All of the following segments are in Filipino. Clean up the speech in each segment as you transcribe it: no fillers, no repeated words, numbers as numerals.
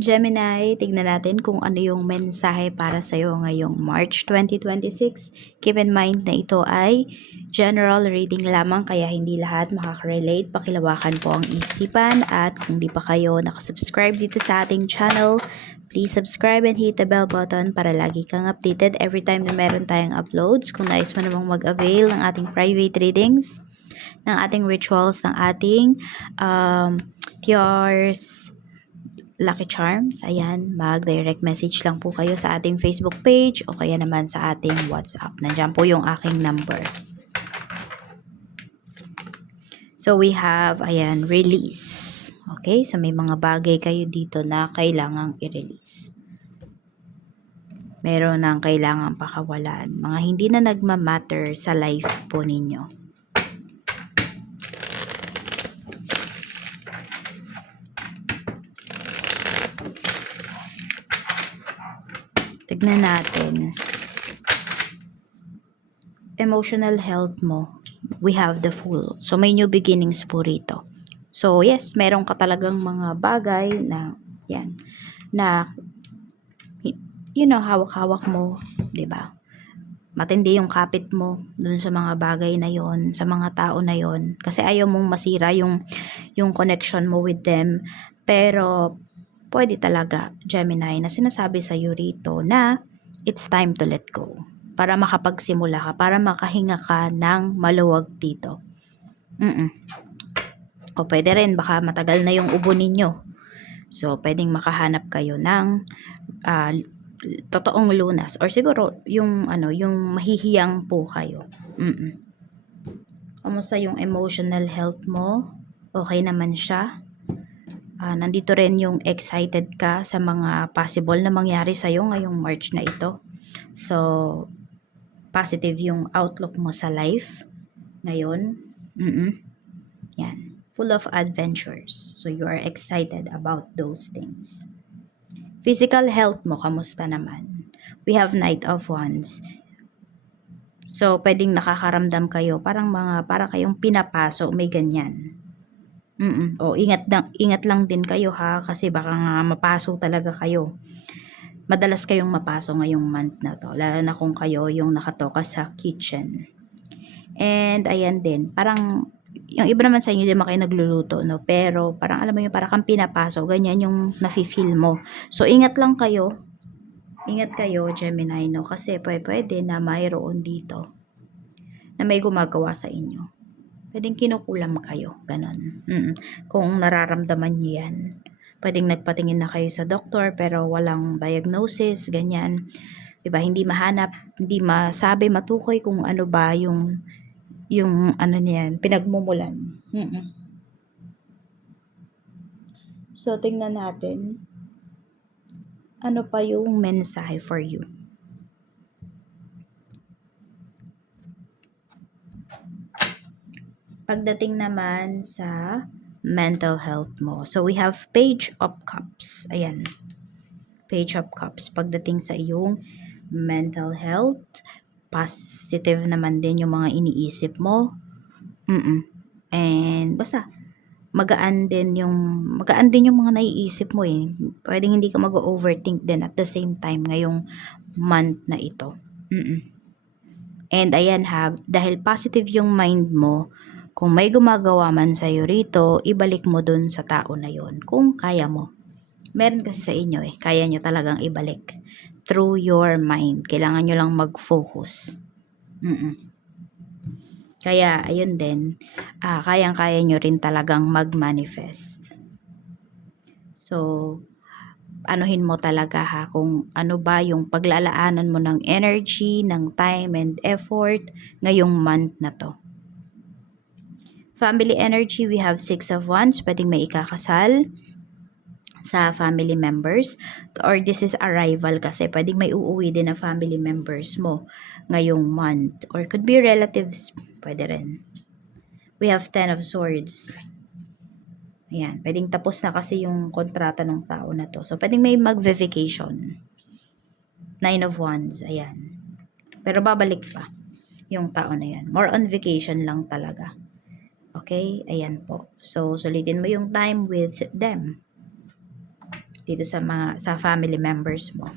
Gemini, tignan natin kung ano yung mensahe para sa'yo ngayong March 2026. Keep in mind na ito ay general reading lamang kaya hindi lahat makaka-relate. Pakilawakan po ang isipan at kung di pa kayo nakasubscribe dito sa ating channel, please subscribe and hit the bell button para lagi kang updated every time na meron tayong uploads. Kung nais mo namang mag-avail ng ating private readings, ng ating rituals, ng ating cures, Lucky Charms, ayan, mag-direct message lang po kayo sa ating Facebook page o kaya naman sa ating WhatsApp. Nandiyan po yung aking number. So, we have, ayan, release. Okay? So, may mga bagay kayo dito na kailangang i-release. Meron nang kailangang pakawalan. Mga hindi na nagmamatter sa life po ninyo. Tignan natin. Emotional health mo, we have the Fool. So, may new beginnings po rito. So, yes, meron ka talagang mga bagay na, yan, na, hawak-hawak mo, 'di ba? Matindi yung kapit mo dun sa mga bagay na yon, sa mga tao na yon. Kasi ayaw mong masira yung connection mo with them. Pero, pwede talaga, Gemini, na sinasabi sa iyo rito na it's time to let go. Para makapagsimula ka, para makahinga ka ng maluwag dito. O pwede rin, baka matagal na yung ubo ninyo. So, pwedeng makahanap kayo ng totoong lunas. Or siguro, yung mahihiyang po kayo. Kamusta yung emotional health mo? Okay naman siya? Nandito rin yung excited ka sa mga possible na mangyari sa'yo ngayong March na ito. So, positive yung outlook mo sa life ngayon. Yan. Full of adventures. So, you are excited about those things. Physical health mo, kamusta naman? We have Knight of Wands. So, pwedeng nakakaramdam kayo, para kayong pinapaso, may ganyan. O, ingat lang din kayo ha, kasi baka nga mapaso talaga kayo. Madalas kayong mapaso ngayong month na to, lalo na kung kayo yung nakatoka sa kitchen. And, ayan din, parang, yung iba naman sa inyo, di kayo nagluluto, no? Pero, parang alam mo yung, parang kang pinapaso, ganyan yung nafe-feel mo. So, ingat lang kayo. Ingat kayo, Gemini, no? Kasi pwede na mayroon dito na may gumagawa sa inyo. Pwedeng kinukulam kayo, ganon. Kung nararamdaman niyo yan. Pwedeng nagpatingin na kayo sa doktor pero walang diagnosis, ganyan. Diba, hindi mahanap, hindi masabi, matukoy kung ano ba yung ano niyan, pinagmumulan. So, tingnan natin. Ano pa yung mensahe for you? Pagdating naman sa mental health mo. So, we have Page of Cups. Ayan. Page of Cups. Pagdating sa iyong mental health, positive naman din yung mga iniisip mo. And, basta, magaan din yung mga naiisip mo eh. Pwedeng hindi ka mag-overthink din at the same time ngayong month na ito. And, ayan ha, dahil positive yung mind mo, kung may gumagawa man sa'yo rito, ibalik mo dun sa tao na yon kung kaya mo. Meron kasi sa inyo eh, kaya nyo talagang ibalik. Through your mind. Kailangan nyo lang mag-focus. Kaya, ayun din, kayang-kaya nyo rin talagang mag-manifest. So, anuhin mo talaga ha, kung ano ba yung paglalaanan mo ng energy, ng time and effort ngayong month na to. Family energy, we have 6 of Wands. Pwedeng may ikakasal sa family members. Or this is arrival kasi. Pwedeng may uuwi din na family members mo ngayong month. Or could be relatives. Pwede rin. We have 10 of Swords. Ayan. Pwedeng tapos na kasi yung kontrata ng tao na to. So, pwedeng may mag-vacation. 9 of Wands. Ayan. Pero babalik pa yung tao na yan. More on vacation lang talaga. Okay? Ayan po. So, sulitin mo yung time with them. dito sa family members mo.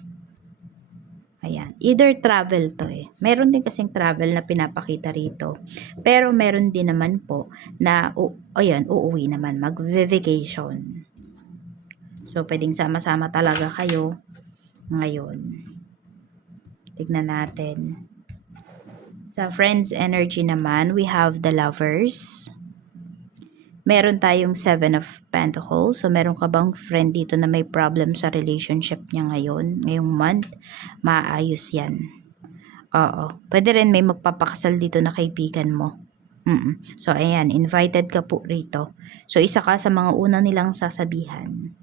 Ayan. Either travel to eh. Meron din kasing travel na pinapakita rito. Pero meron din naman po na, ayan, uuwi naman, mag-vacation. So, pwedeng sama-sama talaga kayo ngayon. Tignan natin. Sa friends energy naman, we have the lovers. Meron tayong 7 of Pentacles. So, meron ka bang friend dito na may problem sa relationship niya ngayon? Ngayong month, maayos yan. Oo. Pwede rin may magpapakasal dito na kaibigan mo. So, ayan. Invited ka po rito. So, isa ka sa mga una nilang sasabihan.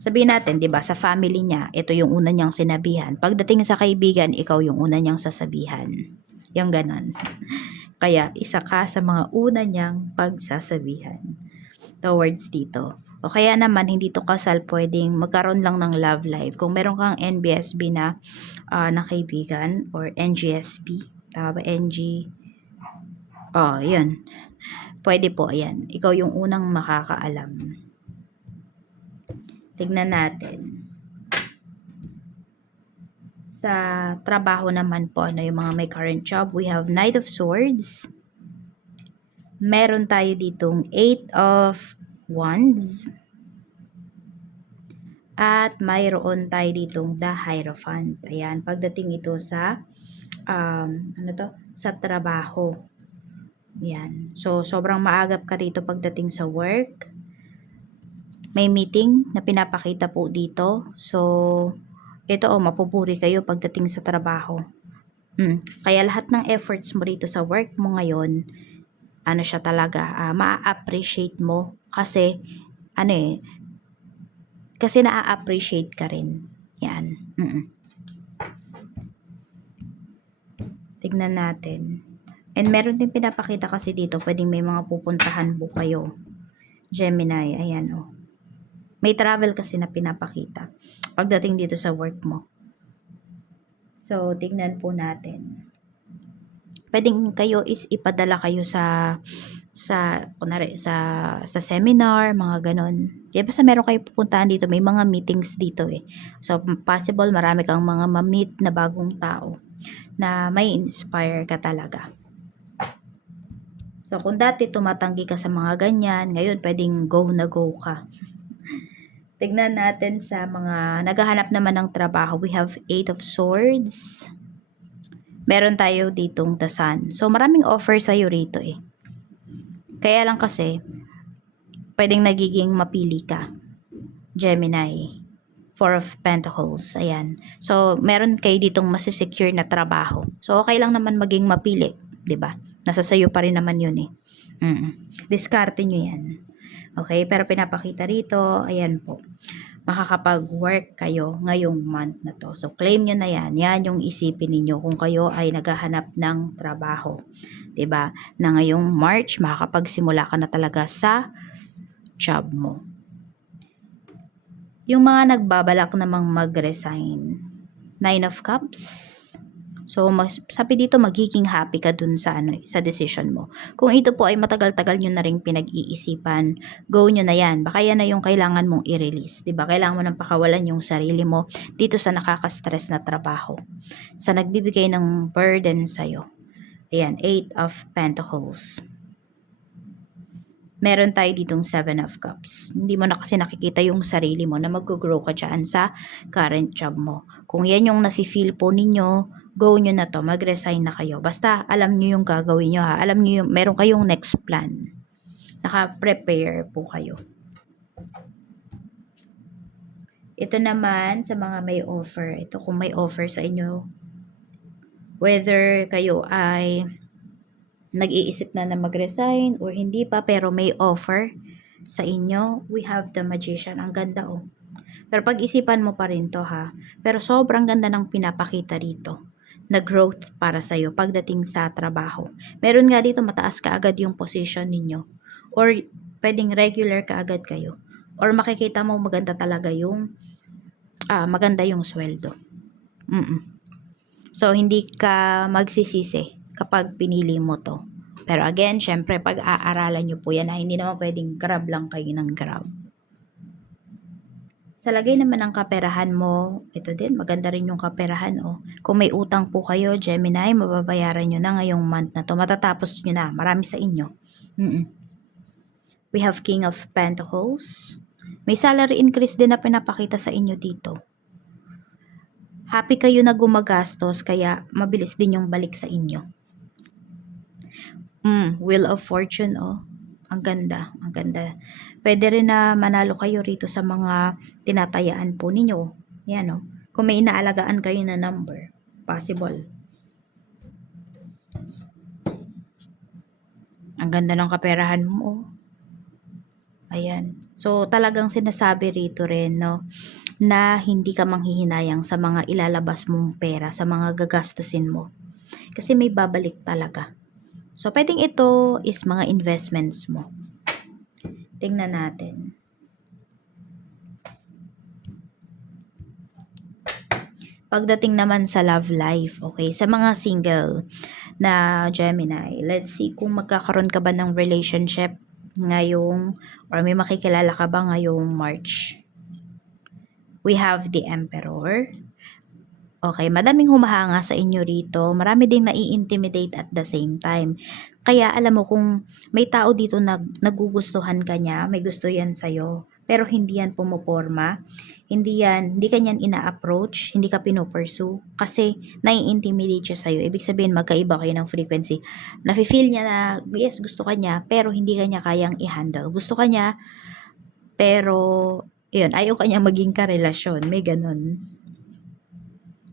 Sabihin natin, 'di ba, sa family niya, ito yung una niyang sinabihan. Pagdating sa kaibigan, ikaw yung una niyang sasabihan. Yung ganon. Kaya, isa ka sa mga una niyang pagsasabihan towards dito. O kaya naman, hindi to kasal, pwedeng magkaroon lang ng love life. Kung meron kang NBSB na kaibigan, or NGSP, tama ba? NG, yun. Pwede po, ayan. Ikaw yung unang makakaalam. Tignan natin. Sa trabaho naman po, ano yung mga may current job, we have Knight of Swords. Meron tayo ditong 8 of Wands. At mayroon tayo ditong the Hierophant. Ayan, pagdating ito sa sa trabaho. Ayan. So, sobrang maagap ka rito pagdating sa work. May meeting na pinapakita po dito. So, ito mapupuri kayo pagdating sa trabaho. Kaya lahat ng efforts mo rito sa work mo ngayon, ano siya talaga, ma-appreciate mo kasi kasi na-appreciate ka rin. Yan. Tignan natin. And meron din pinapakita kasi dito, pwedeng may mga pupuntahan po kayo. Gemini, ayan o. May travel kasi na pinapakita pagdating dito sa work mo. So, tignan po natin. Pwedeng kayo is ipadala kayo sa seminar, mga ganon. Kaya basta meron kayo pupuntahan dito, may mga meetings dito eh. So, possible marami kang mga ma-meet na bagong tao na may inspire ka talaga. So, kung dati tumatanggi ka sa mga ganyan, ngayon pwedeng go na go ka. Tignan natin sa mga naghahanap naman ng trabaho. We have 8 of Swords. Meron tayo ditong the Sun. So, maraming offer sa'yo rito eh. Kaya lang kasi, pwedeng nagiging mapili ka. Gemini. 4 of Pentacles. Ayan. So, meron kayo ditong masisecure na trabaho. So, okay lang naman maging mapili. 'Di ba? Nasa sayo pa rin naman yun eh. Diskarte nyo yan. Okay, pero pinapakita rito, ayan po, makakapag-work kayo ngayong month na to. So, claim nyo na yan. Yan yung isipin ninyo kung kayo ay naghahanap ng trabaho. 'Di ba? Na ngayong March, makakapagsimula ka na talaga sa job mo. Yung mga nagbabalak namang mag-resign, 9 of Cups. So, sabi dito, magiging happy ka dun sa sa decision mo. Kung ito po ay matagal-tagal nyo na rin pinag-iisipan, go nyo na yan. Baka yan na yung kailangan mong i-release. Diba? Kailangan mo nang pakawalan yung sarili mo dito sa nakaka-stress na trabaho. Sa nagbibigay ng burden sa'yo. Ayan, 8 of Pentacles. Meron tayo ditong 7 of Cups. Hindi mo na kasi nakikita yung sarili mo na mag-grow ka dyan sa current job mo. Kung yan yung nafe-feel po ninyo, go nyo na to, mag-resign na kayo. Basta alam nyo yung gagawin nyo ha. Alam nyo yung, meron kayong next plan. Naka-prepare po kayo. Ito naman sa mga may offer. Ito kung may offer sa inyo. Whether kayo ay nag-iisip na mag-resign or hindi pa, pero may offer sa inyo, we have the Magician. Ang ganda oh. Pero pag-isipan mo pa rin to ha. Pero sobrang ganda ng pinapakita dito na growth para sa'yo pagdating sa trabaho. Meron nga dito mataas ka agad yung position ninyo. Or pwedeng regular ka agad kayo. Or makikita mo maganda talaga yung maganda yung sweldo. So, hindi ka magsisisi kapag pinili mo to. Pero again, syempre, pag-aaralan nyo po yan, hindi naman pwedeng grab lang kayo ng grab. Sa lagay naman ng kaperahan mo, ito din, maganda rin yung kaperahan, oh. Kung may utang po kayo, Gemini, mababayaran nyo na ngayong month na to. Matatapos nyo na. Marami sa inyo. We have King of Pentacles. May salary increase din na pinapakita sa inyo dito. Happy kayo na gumagastos, kaya mabilis din yung balik sa inyo. Wheel of Fortune, oh. Ang ganda, ang ganda. Pwede rin na manalo kayo rito sa mga tinatayaan po ninyo. Yan, oh. Kung may inaalagaan kayo na number, possible. Ang ganda ng kaperahan mo, oh. Ayan. So, talagang sinasabi rito rin, no, na hindi ka manghihinayang sa mga ilalabas mong pera, sa mga gagastusin mo. Kasi may babalik talaga. So, pwedeng ito is mga investments mo. Tingnan natin. Pagdating naman sa love life, okay, sa mga single na Gemini, let's see kung magkakaroon ka ba ng relationship ngayong, or may makikilala ka ba ngayong March. We have the Emperor. Okay, madaming humahanga sa inyo rito. Marami ding nai-intimidate at the same time. Kaya alam mo, kung may tao dito nagugustuhan ka niya, may gusto yan sa'yo, pero hindi yan pumuporma, hindi ka niyan ina-approach, hindi ka pinopursue, kasi nai-intimidate siya sa'yo. Ibig sabihin, magkaiba kayo ng frequency. Nafe-feel niya na, yes, gusto ka niya, pero hindi ka niya kayang i-handle. Gusto ka niya, pero, yun, ayaw ka niya maging karelasyon. May ganun.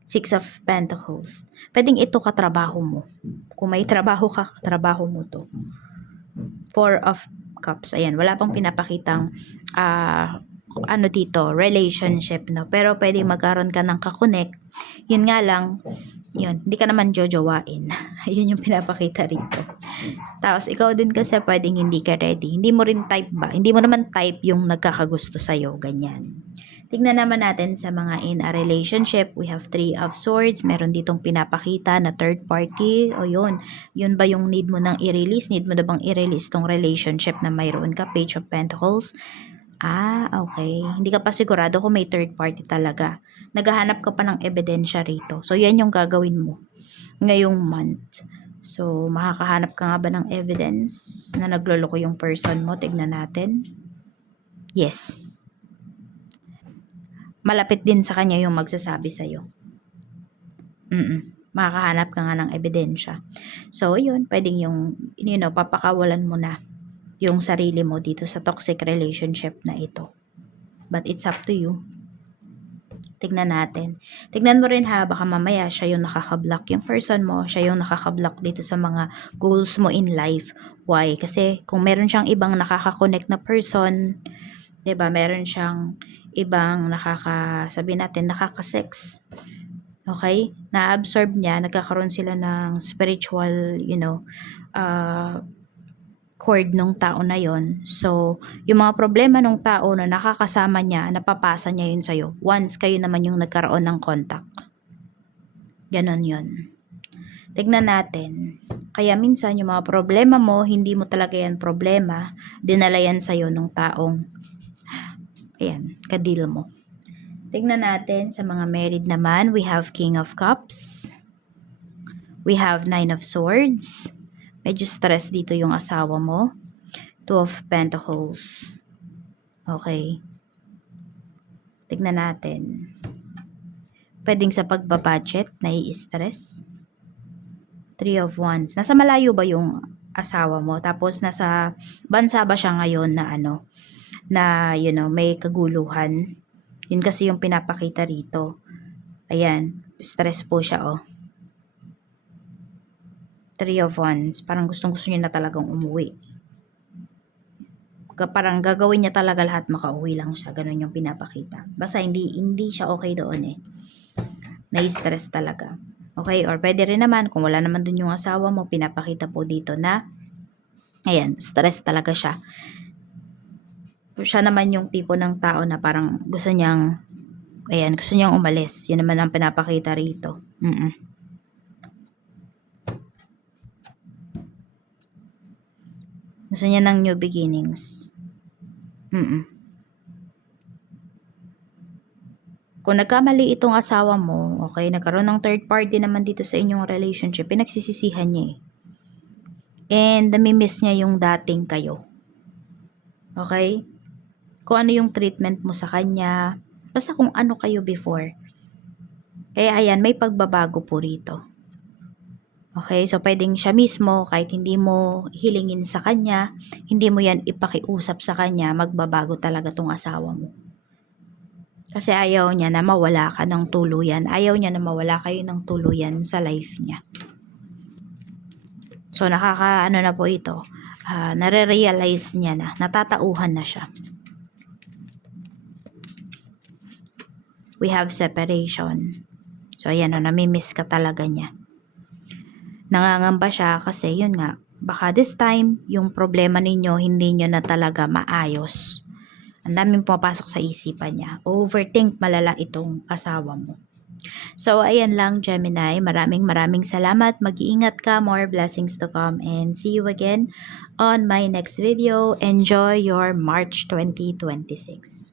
Six of Pentacles. Pwedeng ito katrabaho mo. Kung may trabaho ka, katrabaho mo to. Four of Cups. Ayan, wala pang pinapakitang ano dito, relationship, no? Pero pwedeng magkaroon ka ng kakonek. Yun nga lang, yun, hindi ka naman jojowain. Yun yung pinapakita rito. Tapos, ikaw din kasi pwedeng hindi ka ready. Hindi mo rin type ba? Hindi mo naman type yung nagkakagusto sa'yo. Ganyan. Tignan naman natin sa mga in a relationship. We have Three of Swords. Meron ditong pinapakita na third party. O yun. Yun ba yung need mo nang i-release? Need mo na bang i-release tong relationship na mayroon ka? Page of Pentacles. Okay. Hindi ka pa sigurado kung may third party talaga. Naghahanap ka pa ng ebidensya rito. So, yan yung gagawin mo ngayong month. So, makakahanap ka nga ba ng evidence na nagloloko yung person mo? Tignan natin. Yes. Malapit din sa kanya yung magsasabi sa'yo. Makakahanap ka nga ng ebidensya. So, yun, pwedeng yung, papakawalan mo na yung sarili mo dito sa toxic relationship na ito. But it's up to you. Tignan natin. Tignan mo rin ha, baka mamaya siya yung nakaka-block yung person mo, siya yung nakaka-block dito sa mga goals mo in life. Why? Kasi kung meron siyang ibang nakaka-connect na person, 'di ba? Meron siyang ibang sabihin natin, nakaka-sex. Okay? Na-absorb niya, nagkakaroon sila ng spiritual, cord nung tao na yon. So, yung mga problema nung tao na nakakasama niya, napapasa niya yun sa'yo. Once kayo naman yung nagkaroon ng contact. Ganon yun. Tignan natin. Kaya minsan yung mga problema mo, hindi mo talaga yan problema, dinala yan sa'yo nung taong, ayan, kadil mo. Tignan natin sa mga married naman, we have King of Cups. We have Nine of Swords. Medyo stress dito yung asawa mo. Two of Pentacles. Okay. Tignan natin. Pwedeng sa pagbabudget, nai-stress. Three of Wands. Nasa malayo ba yung asawa mo? Tapos nasa bansa ba siya ngayon na may kaguluhan? Yun kasi yung pinapakita rito. Ayan, stress po siya, oh. Three of Wands. Parang gustong-gusto niya na talagang umuwi. Parang gagawin niya talaga lahat, makauwi lang siya. Ganun yung pinapakita. Basta hindi siya okay doon eh. Nai-stress talaga. Okay, or pwede rin naman, kung wala naman dun yung asawa mo, pinapakita po dito na, ayan, stress talaga siya. Siya naman yung tipo ng tao na parang gusto niyang umalis. Yun naman ang pinapakita rito. Gusto niya ng new beginnings. Kung nagkamali itong asawa mo, okay, nagkaroon ng third party naman dito sa inyong relationship, pinagsisisihan niya eh. And nami-miss niya yung dating kayo. Okay? Kung ano yung treatment mo sa kanya, basta kung ano kayo before. Kaya ayan, may pagbabago po rito. Okay, so pwedeng siya mismo, kahit hindi mo hilingin sa kanya, hindi mo yan ipakiusap sa kanya, magbabago talaga tong asawa mo. Kasi ayaw niya na mawala ka ng tuluyan. Ayaw niya na mawala kayo ng tuluyan sa life niya. So nakaka-ano na po ito, nare-realize niya na, natatauhan na siya. We have separation. So ayan o, namimiss ka talaga niya. Nangangamba siya kasi yun nga, baka this time, yung problema ninyo, hindi nyo na talaga maayos. Ang daming pumapasok sa isipan niya. Overthink malala itong asawa mo. So, ayan lang, Gemini. Maraming salamat. Mag-iingat ka. More blessings to come. And see you again on my next video. Enjoy your March 2026.